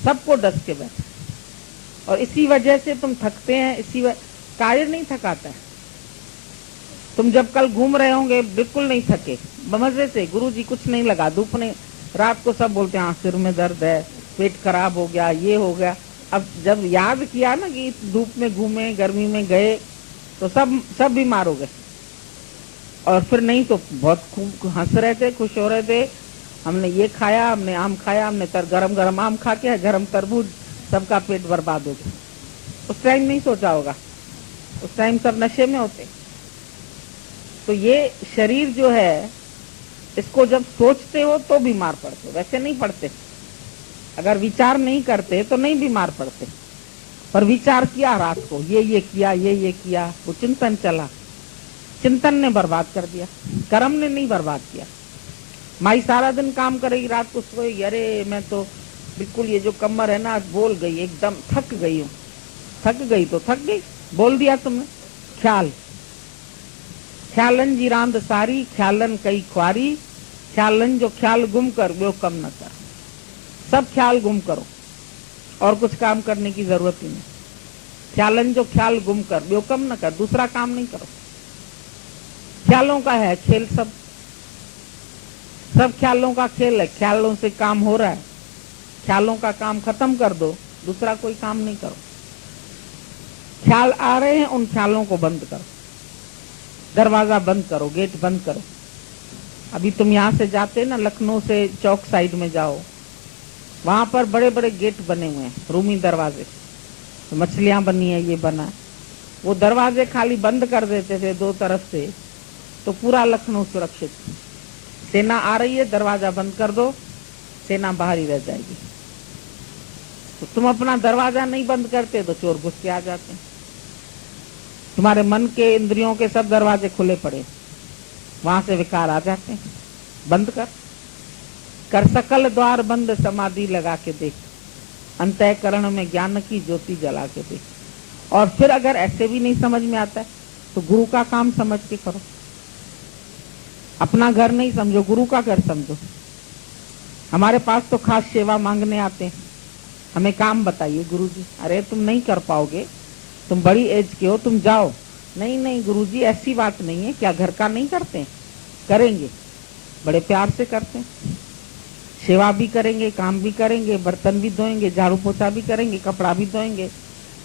सबको डस के बैठा, और इसी वजह से तुम थकते हैं। कार्य नहीं थकाता है। तुम जब कल घूम रहे होंगे बिल्कुल नहीं थके, मजे से, गुरुजी कुछ नहीं लगा, धूप नहीं, रात को सब बोलते हैं सिर में दर्द है, पेट खराब हो गया, ये हो गया। अब जब याद किया ना कि धूप में घूमे, गर्मी में गए, तो सब बीमार हो गए। और फिर नहीं तो बहुत खूब हंस रहे थे, खुश हो रहे थे, हमने ये खाया, हमने आम खाया, हमने गरम गरम आम खा के, गरम तरबूज, सबका पेट बर्बाद हो गया। उस टाइम नहीं सोचा होगा, उस टाइम सब नशे में होते। तो ये शरीर जो है, इसको जब सोचते हो तो बीमार पड़ते हो, वैसे नहीं पड़ते। अगर विचार नहीं करते तो नहीं बीमार पड़ते, पर विचार किया रात को, ये किया, ये किया, वो चिंतन चला, चिंतन ने बर्बाद कर दिया, कर्म ने नहीं बर्बाद किया। माई सारा दिन काम करेगी, रात को सोएगी, अरे मैं तो बिल्कुल ये जो कमर है ना, बोल गई, एकदम थक गई हूँ। थक गई तो थक गई, बोल दिया तुमने। ख्यालन जी रांद सारी, ख्यालन कई ख्वारी, ख्यालन जो ख्याल गुम कर वो कम न कर। सब ख्याल गुम करो, और कुछ काम करने की जरूरत ही नहीं। ख्यालन जो ख्याल गुम कर वो कम न कर, दूसरा काम नहीं करो। ख्यालों का है खेल, सब ख्यालों का खेल है। ख्यालों से काम हो रहा है, ख्यालों का काम खत्म कर दो, दूसरा कोई काम नहीं करो। ख्याल आ रहे हैं, उन ख्यालों को बंद करो। दरवाजा बंद करो, गेट बंद करो। अभी तुम यहाँ से जाते ना, लखनऊ से चौक साइड में जाओ, वहां पर बड़े बड़े गेट बने हुए हैं, रूमी दरवाजे, तो मछलियां बनी है, ये बना है। वो दरवाजे खाली बंद कर देते थे दो तरफ से, तो पूरा लखनऊ सुरक्षित। सेना आ रही है, दरवाजा बंद कर दो, सेना बाहर ही रह जाएगी। तो तुम अपना दरवाजा नहीं बंद करते तो चोर घुस के आ जाते हैं। तुम्हारे मन के, इंद्रियों के सब दरवाजे खुले पड़े, वहां से विकार आ जाते हैं। बंद कर सकल द्वार बंद, समाधि लगा के देख, अंतःकरण में ज्ञान की ज्योति जला के देख। और फिर अगर ऐसे भी नहीं समझ में आता है तो गुरु का काम समझ के करो। अपना घर नहीं समझो, गुरु का घर समझो। हमारे पास तो खास सेवा मांगने आते हैं, हमें काम बताइए गुरुजी। अरे तुम नहीं कर पाओगे, तुम बड़ी एज के हो, तुम जाओ। नहीं नहीं गुरुजी, ऐसी बात नहीं है। क्या घर का नहीं करते हैं? करेंगे, बड़े प्यार से करते हैं। सेवा भी करेंगे, काम भी करेंगे, बर्तन भी धोएंगे, झाड़ू पोछा भी करेंगे, कपड़ा भी धोएंगे,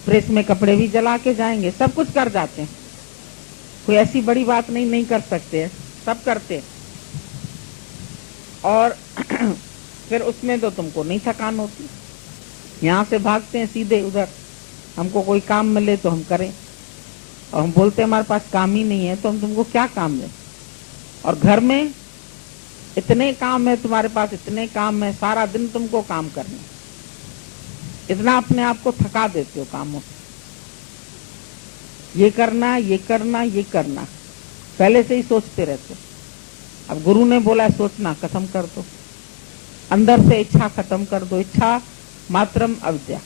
प्रेस में कपड़े भी जला के जाएंगे, सब कुछ कर जाते हैं। कोई ऐसी बड़ी बात नहीं, नहीं कर सकते हैं, सब करते हैं। और फिर उसमें तो तुमको नहीं थकान होती। यहाँ से भागते हैं सीधे उधर, हमको कोई काम मिले तो हम करें, और हम बोलते हैं हमारे पास काम ही नहीं है, तो हम तुमको क्या काम दें। और घर में इतने काम है तुम्हारे पास, इतने काम है, सारा दिन तुमको काम करना, इतना अपने आप को थका देते हो कामों से। ये करना, ये करना, ये करना, पहले से ही सोचते रहते। अब गुरु ने बोला है सोचना खत्म कर दो, अंदर से इच्छा खत्म कर दो। इच्छा मात्रम अविद्या,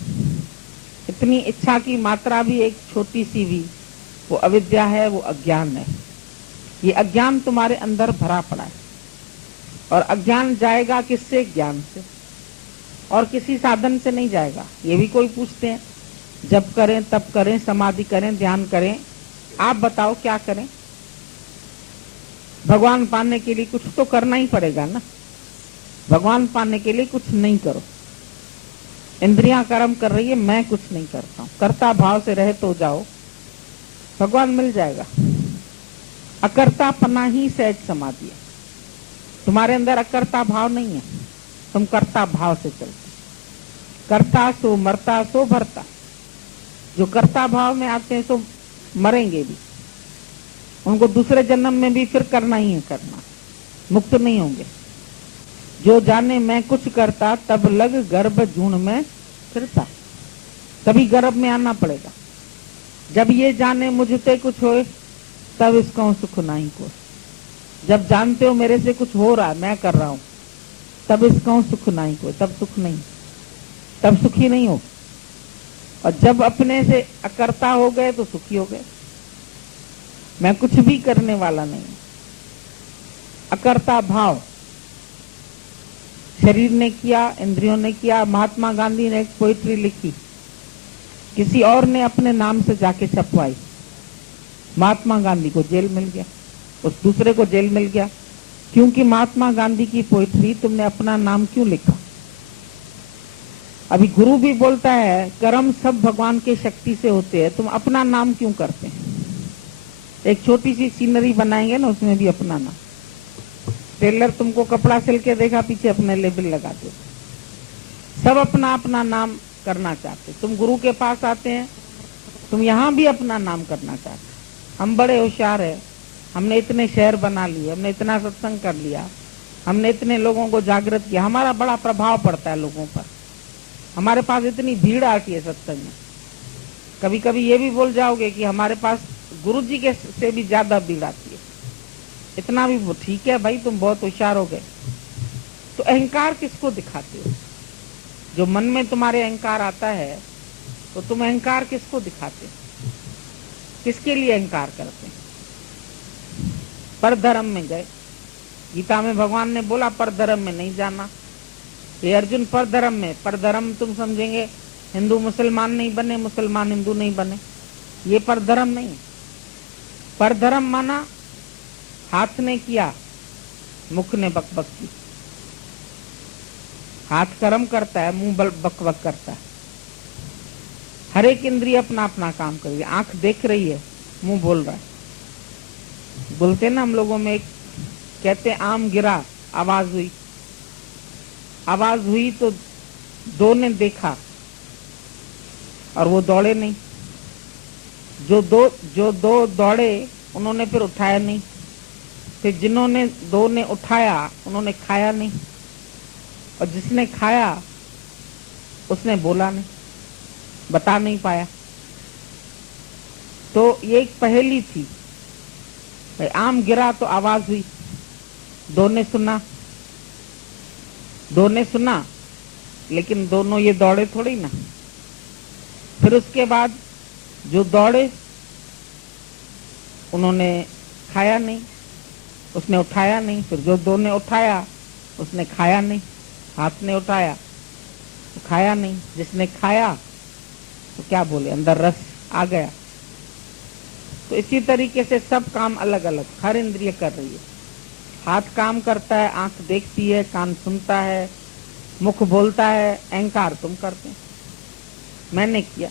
इतनी इच्छा की मात्रा भी एक छोटी सी भी वो अविद्या है, वो अज्ञान है। ये अज्ञान तुम्हारे अंदर भरा पड़ा है, और अज्ञान जाएगा किससे? ज्ञान से, और किसी साधन से नहीं जाएगा। ये भी कोई पूछते हैं, जब करें तब करें, समाधि करें, ध्यान करें, आप बताओ क्या करें? भगवान पाने के लिए कुछ तो करना ही पड़ेगा ना। भगवान पाने के लिए कुछ नहीं करो, इंद्रियां कर्म कर रही है, मैं कुछ नहीं करता हूं, कर्ता भाव से रहे तो जाओ, भगवान मिल जाएगा। अकर्तापना ही सहज समाधि है। तुम्हारे अंदर अकर्ता भाव नहीं है, तुम कर्ता भाव से चलते। कर्ता सो मरता सो भरता, जो कर्ता भाव में आते हैं सो मरेंगे भी, उनको दूसरे जन्म में भी फिर करना ही है, करना, मुक्त नहीं होंगे। जो जाने मैं कुछ करता, तब लग गर्भ जून में फिरता। तभी गर्भ में आना पड़ेगा। जब ये जाने मुझसे कुछ होए, तब इसको सुख नहीं को। जब जानते हो मेरे से कुछ हो रहा है, मैं कर रहा हूं, तब इसको सुख नहीं को, तब सुख नहीं, तब सुखी नहीं हो। और जब अपने से अकर्ता हो गए तो सुखी हो गए। मैं कुछ भी करने वाला नहीं, अकर्ता भाव। शरीर ने किया, इंद्रियों ने किया। महात्मा गांधी ने एक पोइट्री लिखी, किसी और ने अपने नाम से जाके छपवाई। महात्मा गांधी को जेल मिल गया, उस दूसरे को जेल मिल गया, क्योंकि महात्मा गांधी की पोइट्री तुमने अपना नाम क्यों लिखा। अभी गुरु भी बोलता है कर्म सब भगवान के शक्ति से होते हैं, तुम अपना नाम क्यों करते हैं। एक छोटी सी सीनरी बनाएंगे ना, उसमें भी अपना नाम। टेलर तुमको कपड़ा सिल के देखा, पीछे अपने लेबल लगा दो। सब अपना अपना नाम करना चाहते। तुम गुरु के पास आते हैं, तुम यहाँ भी अपना नाम करना चाहते। हम बड़े होशियार है, हमने इतने शहर बना लिए, हमने इतना सत्संग कर लिया, हमने इतने लोगों को जागृत किया, हमारा बड़ा प्रभाव पड़ता है लोगों पर, हमारे पास इतनी भीड़ आती है सत्संग में। कभी कभी ये भी बोल जाओगे कि हमारे पास गुरुजी के से भी ज्यादा भीड़ आती है। इतना भी ठीक है भाई, तुम बहुत होशियार हो गए। तो अहंकार किसको दिखाते हो? जो मन में तुम्हारे अहंकार आता है, तो तुम अहंकार किसको दिखाते हो? किसके लिए अहंकार करते हैं? पर धर्म में गए। गीता में भगवान ने बोला पर धर्म में नहीं जाना। ये अर्जुन पर धर्म में, पर धर्म तुम समझेंगे हिंदू मुसलमान नहीं बने, मुसलमान हिंदू नहीं बने, ये पर धर्म नहीं है। पर धर्म माना हाथ ने किया, मुख ने बकबक की। हाथ कर्म करता है, मुंह बकबक करता है। हर एक इंद्रिय अपना अपना काम कर रही है। आंख देख रही है, मुंह बोल रहा है। बोलते ना हम लोगों में, एक कहते आम गिरा, आवाज हुई। आवाज हुई तो दो ने देखा और वो दौड़े नहीं। जो दो दौड़े उन्होंने फिर उठाया नहीं। फिर जिन्होंने दो ने उठाया उन्होंने खाया नहीं, और जिसने खाया उसने बोला नहीं, बता नहीं पाया। तो ये एक पहेली थी। भाई आम गिरा तो आवाज हुई, दो ने सुना, लेकिन दोनों ये दौड़े थोड़ी ना। फिर उसके बाद जो दौड़े उन्होंने खाया नहीं, उसने उठाया नहीं। फिर जो दो ने उठाया उसने खाया नहीं, हाथ ने उठाया तो खाया नहीं। जिसने खाया तो क्या बोले, अंदर रस आ गया। तो इसी तरीके से सब काम अलग अलग हर इंद्रिय कर रही है। हाथ काम करता है, आंख देखती है, कान सुनता है, मुख बोलता है। अहंकार तुम करते हैं, मैंने किया।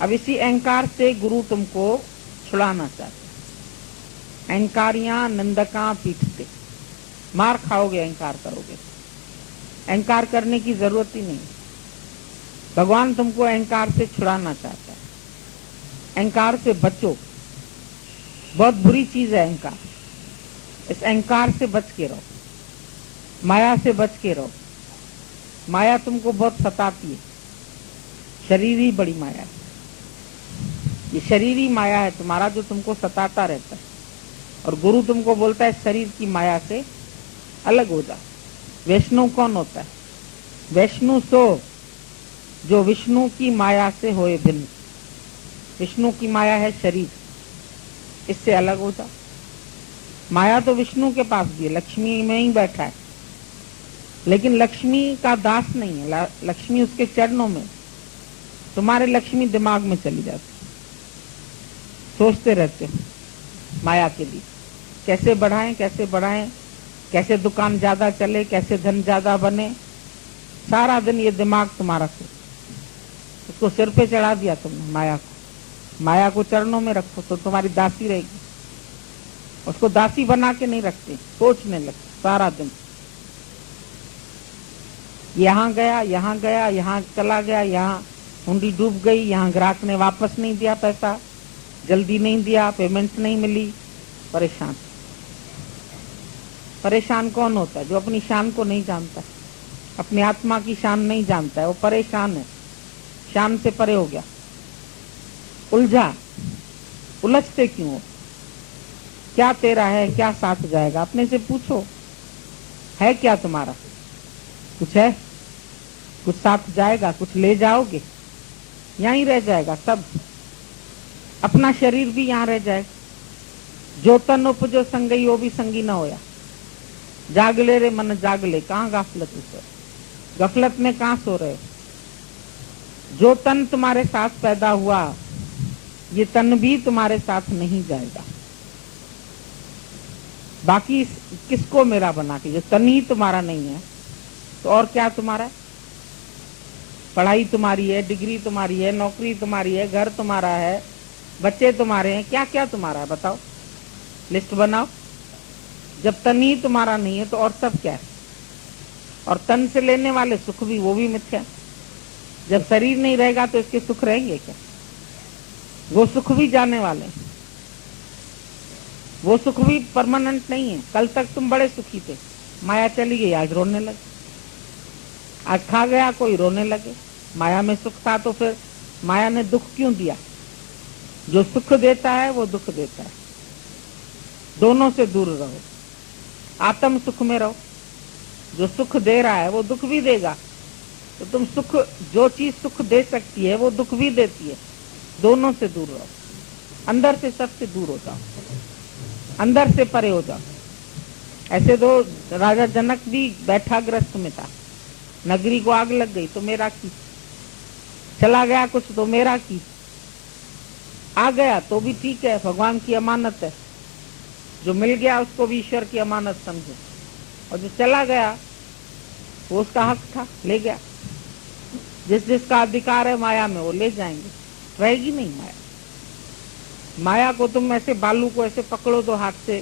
अब इसी अहंकार से गुरु तुमको छुड़ाना चाहते हैं। अहंकारियां निंदका पीटते, मार खाओगे अहंकार करोगे। अहंकार करने की जरूरत ही नहीं। भगवान तुमको अहंकार से छुड़ाना चाहता है। अहंकार से बचो, बहुत बुरी चीज है अहंकार। इस अहंकार से बच के रहो, माया से बच के रहो। माया तुमको बहुत सताती है। शरीर ही बड़ी माया है। ये शरीर ही माया है तुम्हारा, जो तुमको सताता रहता है। और गुरु तुमको बोलता है शरीर की माया से अलग हो जा। वैष्णव कौन होता है? वैष्णु सो जो विष्णु की माया से होए भिन्न। विष्णु की माया है शरीर, इससे अलग हो जा। माया तो विष्णु के पास भी है, लक्ष्मी में ही बैठा है, लेकिन लक्ष्मी का दास नहीं है। लक्ष्मी उसके चरणों में। तुम्हारे लक्ष्मी दिमाग में चली जाती, सोचते रहते हो माया के लिए, कैसे बढ़ाएं, कैसे बढ़ाएं, कैसे दुकान ज्यादा चले, कैसे धन ज्यादा बने। सारा दिन ये दिमाग तुम्हारा सोच। उसको सिर पे चढ़ा दिया तुमने माया को। माया को चरणों में रखो तो तुम्हारी दासी रहेगी। उसको दासी बना के नहीं रखते, सोचने लगते सारा दिन। यहाँ गया, यहाँ गया, यहाँ चला गया, यहाँ हुंडी डूब गई, यहाँ ग्राहक ने वापस नहीं दिया पैसा, जल्दी नहीं दिया, पेमेंट नहीं मिली। परेशान। परेशान कौन होता है? जो अपनी शान को नहीं जानता, अपनी आत्मा की शान नहीं जानता है, वो परेशान है। शान से परे हो गया, उलझा। उलझते क्यों हो? क्या तेरा है, क्या साथ जाएगा? अपने से पूछो, है क्या तुम्हारा? कुछ है? कुछ साथ जाएगा? कुछ ले जाओगे? यहीं रह जाएगा सब। अपना शरीर भी यहाँ रह जाएगा। जो तन उपजो संगई वो भी संगी न होया। जागले रे मन जागले, कहाँ गाफलत उसे? गफलत में कहाँ सो रहे? जो तन तुम्हारे साथ पैदा हुआ, ये तन भी तुम्हारे साथ नहीं जाएगा। बाकी किसको मेरा बना के? जो तन ही तुम्हारा नहीं है तो और क्या तुम्हारा है? पढ़ाई तुम्हारी है, डिग्री तुम्हारी है, नौकरी तुम्हारी है, घर तुम्हारा है, बच्चे तुम्हारे हैं, क्या क्या तुम्हारा है? बताओ, लिस्ट बनाओ। जब तन ही तुम्हारा नहीं है तो और सब क्या है? और तन से लेने वाले सुख भी, वो भी मिथ्या। जब शरीर नहीं रहेगा तो इसके सुख रहेंगे क्या? वो सुख भी जाने वाले हैं, वो सुख भी परमानेंट नहीं है। कल तक तुम बड़े सुखी थे, माया चली गई, आज रोने लगे। आज खा गया कोई, रोने लगे। माया में सुख था तो फिर माया ने दुख क्यों दिया? जो सुख देता है वो दुख देता है। दोनों से दूर रहो, आत्म सुख में रहो। जो सुख दे रहा है वो दुख भी देगा, तो तुम सुख, जो चीज सुख दे सकती है वो दुख भी देती है। दोनों से दूर रहो, अंदर से सबसे दूर हो जाओ, अंदर से परे हो जाओ। ऐसे तो राजा जनक भी बैठा ग्रस्त में था, नगरी को आग लग गई तो मेरा की, चला गया कुछ तो मेरा की, आ गया तो भी ठीक है, भगवान की अमानत है। जो मिल गया उसको भी ईश्वर की अमानत समझो, और जो चला गया वो उसका हक था, ले गया। जिस जिसका अधिकार है माया में वो ले जाएंगे, रहेगी नहीं माया। माया को तुम ऐसे बालू को ऐसे पकड़ो तो हाथ से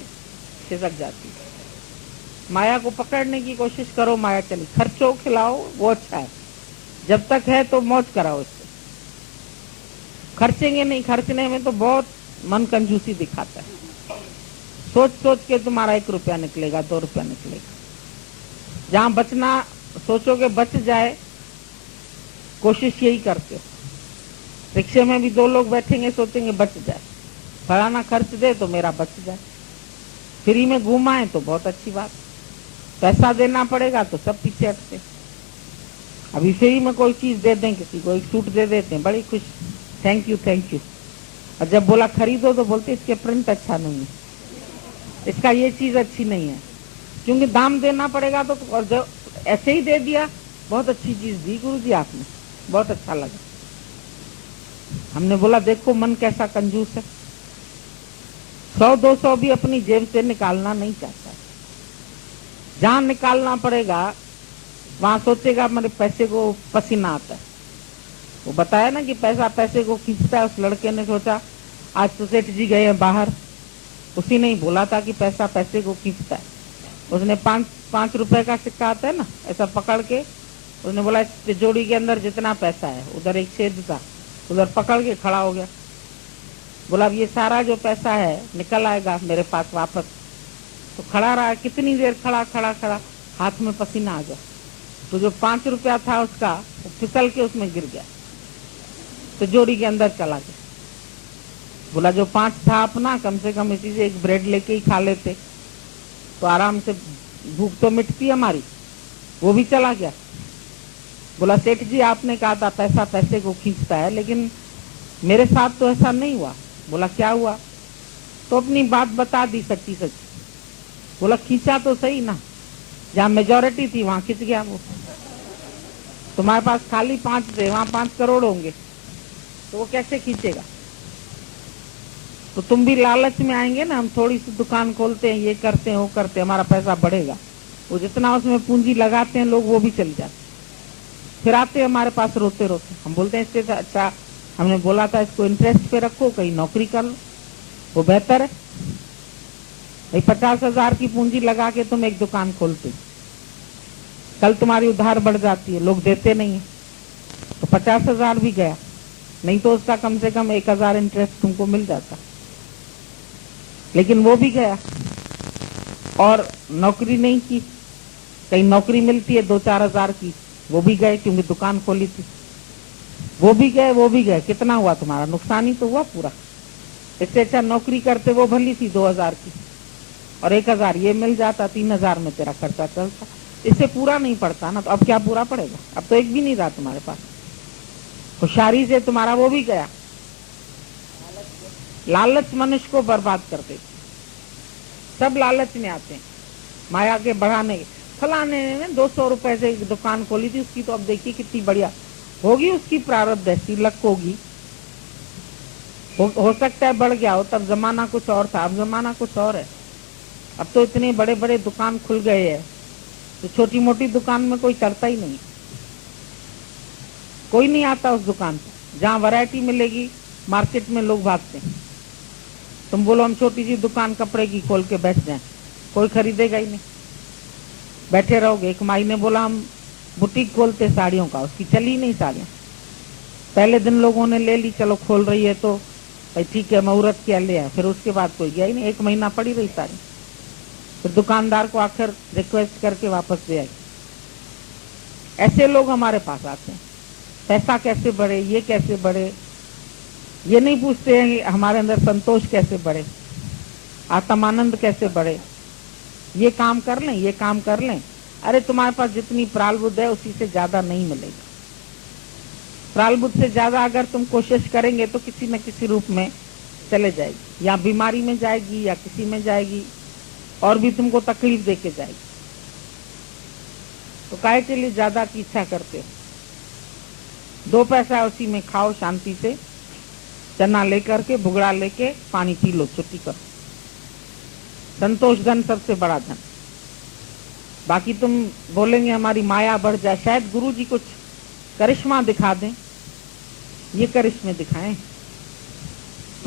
खिसक जाती है। माया को पकड़ने की कोशिश करो, माया चली। खर्चो खिलाओ वो अच्छा है, जब तक है तो मौज कराओ इससे। खर्चेंगे नहीं, खर्चने में तो बहुत मन कंजूसी दिखाता है। सोच सोच के तुम्हारा 1 रुपया निकलेगा, 2 रुपया निकलेगा। जहां बचना सोचोगे बच जाए, कोशिश यही करते हो। रिक्शे में भी 2 लोग बैठेंगे, सोचेंगे बच जाए, फलाना खर्च दे तो मेरा बच जाए। फ्री में घुमाए तो बहुत अच्छी बात, पैसा देना पड़ेगा तो सब पीछे हटते। अभी फ्री में कोई चीज दे दें, किसी को एक सूट दे देते हैं, बड़ी खुश, थैंक यू थैंक यू। और जब बोला खरीदो तो बोलते इसके प्रिंट अच्छा नहीं है, इसका ये चीज अच्छी नहीं है, क्योंकि दाम देना पड़ेगा। तो और जब ऐसे ही दे दिया, बहुत अच्छी चीज दी गुरुजी आपने, बहुत अच्छा लगा। हमने बोला देखो मन कैसा कंजूस है, 100-200 भी अपनी जेब से निकालना नहीं चाहता। जहां निकालना पड़ेगा वहां सोचेगा मेरे पैसे को पसीना आता है। वो बताया ना कि पैसा पैसे को खींचता है। उस लड़के ने सोचा आज तो सेठ जी गए हैं बाहर, उसी ने ही बोला था कि पैसा पैसे को खींचता है। उसने 5 रुपए का सिक्का आता है ना, ऐसा पकड़ के उसने बोला इस तिजोरी के अंदर जितना पैसा है, उधर एक छेद था, उधर पकड़ के खड़ा हो गया। बोला अब ये सारा जो पैसा है निकल आएगा मेरे पास वापस। तो खड़ा रहा, कितनी देर खड़ा खड़ा खड़ा, हाथ में पसीना आ गया। तो जो 5 रुपया था उसका, वो फिसल के उसमें गिर गया, तिजोरी के अंदर चला गया। बोला जो 5 था अपना, कम से कम इसी से एक ब्रेड लेके ही खा लेते तो आराम से भूख तो मिटती हमारी, वो भी चला गया। बोला सेठ जी आपने कहा था पैसा पैसे को खींचता है, लेकिन मेरे साथ तो ऐसा नहीं हुआ। बोला क्या हुआ? तो अपनी बात बता दी सच्ची सच्ची। बोला खींचा तो सही ना, जहाँ मेजोरिटी थी वहां खींच गया वो। तुम्हारे पास खाली 5 थे, वहां 5 करोड़ होंगे, तो वो कैसे खींचेगा? तो तुम भी लालच में आएंगे ना, हम थोड़ी सी दुकान खोलते हैं, ये करते हैं वो करते हैं, हमारा पैसा बढ़ेगा। वो जितना उसमें पूंजी लगाते हैं लोग, वो भी चल जाते, फिर आते हमारे पास रोते रोते। हम बोलते हैं इससे अच्छा हमने बोला था इसको इंटरेस्ट पे रखो, कहीं नौकरी कर लो, वो बेहतर है। भाई 50,000 की पूंजी लगा के तुम एक दुकान खोलते, कल तुम्हारी उधार बढ़ जाती है, लोग देते नहीं है, तो 50,000 भी गया, नहीं तो उसका कम से कम 1,000 इंटरेस्ट तुमको मिल जाता, लेकिन वो भी गया। और नौकरी नहीं की, कहीं नौकरी मिलती है 2-4 हजार की, वो भी गए क्योंकि दुकान खोली थी, वो भी गए वो भी गए। कितना हुआ तुम्हारा? नुकसान ही तो हुआ पूरा। इससे अच्छा नौकरी करते, वो भली थी 2,000 की, और 1,000 ये मिल जाता, 3,000 में तेरा खर्चा चलता। इससे पूरा नहीं पड़ता ना, तो अब क्या पूरा पड़ेगा? अब तो एक भी नहीं रहा तुम्हारे पास। होशियारी से तुम्हारा वो भी गया। लालच मनुष्य को बर्बाद कर देती, सब लालच में आते हैं माया के बढ़ाने। फलाने ने 200 रुपए से एक दुकान खोली थी, उसकी तो अब देखिए कितनी बढ़िया होगी, उसकी प्रारब्ध ऐसी लक होगी। हो सकता है बढ़ गया हो, तब जमाना कुछ और था, अब जमाना कुछ और है। अब तो इतने बड़े बड़े दुकान खुल गए हैं, तो छोटी मोटी दुकान में कोई चढ़ता ही नहीं, कोई नहीं आता उस दुकान पर। जहाँ वैरायटी मिलेगी मार्केट में लोग भागते हैं। तुम बोलो हम छोटी सी दुकान कपड़े की खोल के बैठ जाएं, कोई खरीदेगा ही नहीं, बैठे रहोगे। एक माई ने बोला हम बुटीक खोलते साड़ियों का, उसकी चली नहीं साड़ियां। पहले दिन लोगों ने ले ली, चलो खोल रही है तो भाई ठीक है, मुहूर्त किया ले आए, फिर उसके बाद कोई गया ही नहीं। 1 महीना पड़ी रही साड़ी, फिर दुकानदार को आखिर रिक्वेस्ट करके वापस दे आई। ऐसे लोग हमारे पास आते हैं, पैसा कैसे बढ़े, ये कैसे बढ़े, ये नहीं पूछते हैं कि हमारे अंदर संतोष कैसे बढ़े, आत्मानंद कैसे बढ़े, ये काम कर लें ये काम कर लें। अरे तुम्हारे पास जितनी प्रालबुद्ध है उसी से ज्यादा नहीं मिलेगा। प्रालबुद्ध से ज्यादा अगर तुम कोशिश करेंगे तो किसी न किसी रूप में चले जाएगी, या बीमारी में जाएगी या किसी में जाएगी, और भी तुमको तकलीफ देके जाएगी। तो काहे के लिए ज्यादा की इच्छा करते हो? 2 पैसा उसी में खाओ शांति से, चना लेकर के भुगड़ा लेके पानी पी लो, छुट्टी करो। संतोष धन सबसे बड़ा धन। बाकी तुम बोलेंगे हमारी माया बढ़ जाए, शायद गुरु जी कुछ करिश्मा दिखा दें, ये करिश्मे दिखाएं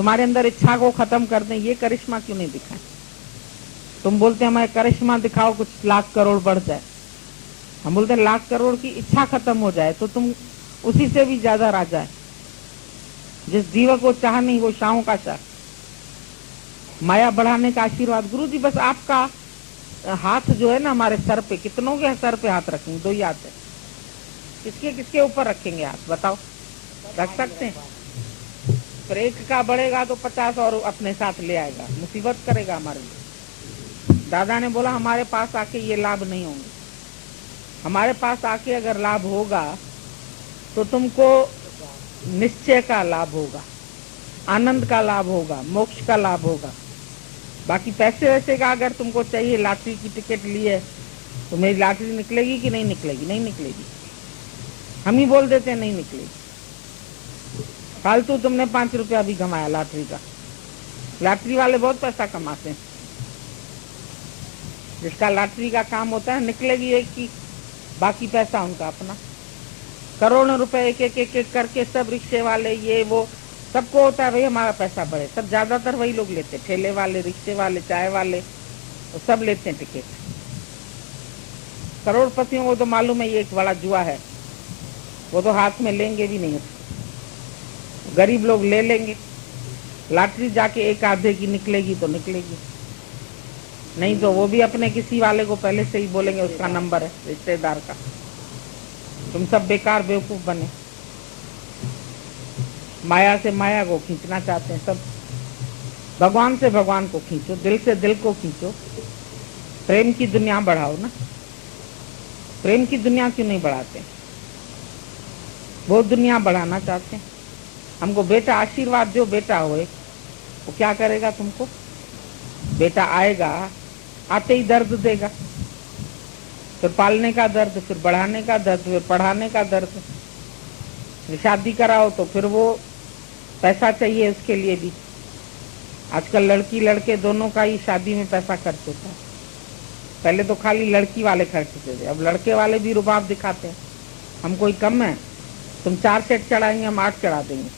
तुम्हारे अंदर इच्छा को खत्म कर दें, ये करिश्मा क्यों नहीं दिखाएं? तुम बोलते हैं हमें करिश्मा दिखाओ, कुछ लाख करोड़ बढ़ जाए। हम बोलते हैं लाख करोड़ की इच्छा खत्म हो जाए तो तुम उसी से भी ज्यादा राजा है। जिस जीव को चाह नहीं वो शाहों का शाह। माया बढ़ाने का आशीर्वाद। गुरु जी बस आपका हाथ जो है ना हमारे सर पे, कितनों के सर पे हाथ रखेंगे? 2 ही हाथ है। किसके किसके ऊपर रखेंगे हाथ बताओ? रख सकते हैं? फिर एक का बढ़ेगा तो 50 और अपने साथ ले आएगा, मुसीबत करेगा हमारे लिए। दादा ने बोला हमारे पास आके ये लाभ नहीं होंगे। हमारे पास आके अगर लाभ होगा तो तुमको निश्चय का लाभ होगा, आनंद का लाभ होगा, मोक्ष का लाभ होगा। बाकी पैसे वैसे का अगर तुमको चाहिए, लॉटरी की टिकट ली है तो मेरी लॉटरी निकलेगी कि नहीं निकलेगी? नहीं निकलेगी। हम ही बोल देते हैं नहीं निकलेगी। फालतू तुमने 5 रुपया भी कमाया लॉटरी का। लॉटरी वाले बहुत पैसा कमाते हैं। जिसका लॉटरी का काम होता है निकलेगी एक की, बाकी पैसा उनका अपना। करोड़ों रुपए एक एक एक एक करके सब रिक्शे वाले ये वो सबको होता है भाई हमारा पैसा बढ़े। सब ज्यादातर वही लोग लेते, ठेले वाले, रिक्शे वाले, चाय वाले, तो सब लेते हैं टिकट। करोड़पतियों को तो मालूम है ये एक बड़ा जुआ है, वो तो हाथ में लेंगे भी नहीं। गरीब लोग ले लेंगे। लॉटरी जाके एक आधे की निकलेगी तो निकलेगी, नहीं तो वो भी अपने किसी वाले को पहले से ही बोलेंगे उसका नंबर है रिश्तेदार का। तुम सब बेकार बेवकूफ बने। माया से माया को खींचना चाहते हैं सब। भगवान से भगवान को खींचो, दिल से दिल को खींचो। प्रेम की दुनिया बढ़ाओ ना। प्रेम की दुनिया क्यों नहीं बढ़ाते? वो दुनिया बढ़ाना चाहते हैं। हमको बेटा आशीर्वाद दो, बेटा होए, वो क्या करेगा तुमको? बेटा आएगा, आते ही दर्द देगा, फिर पालने का दर्द, फिर बढ़ाने का दर्द, फिर पढ़ाने का दर्द। शादी कराओ तो फिर वो पैसा चाहिए उसके लिए भी। आजकल लड़की लड़के दोनों का ही शादी में पैसा खर्च होता है। पहले तो खाली लड़की वाले खर्चते थे, अब लड़के वाले भी रुबाब दिखाते हैं। हम कोई कम है? तुम 4 सेट चढ़ाएंगे, हम 8 चढ़ा देंगे।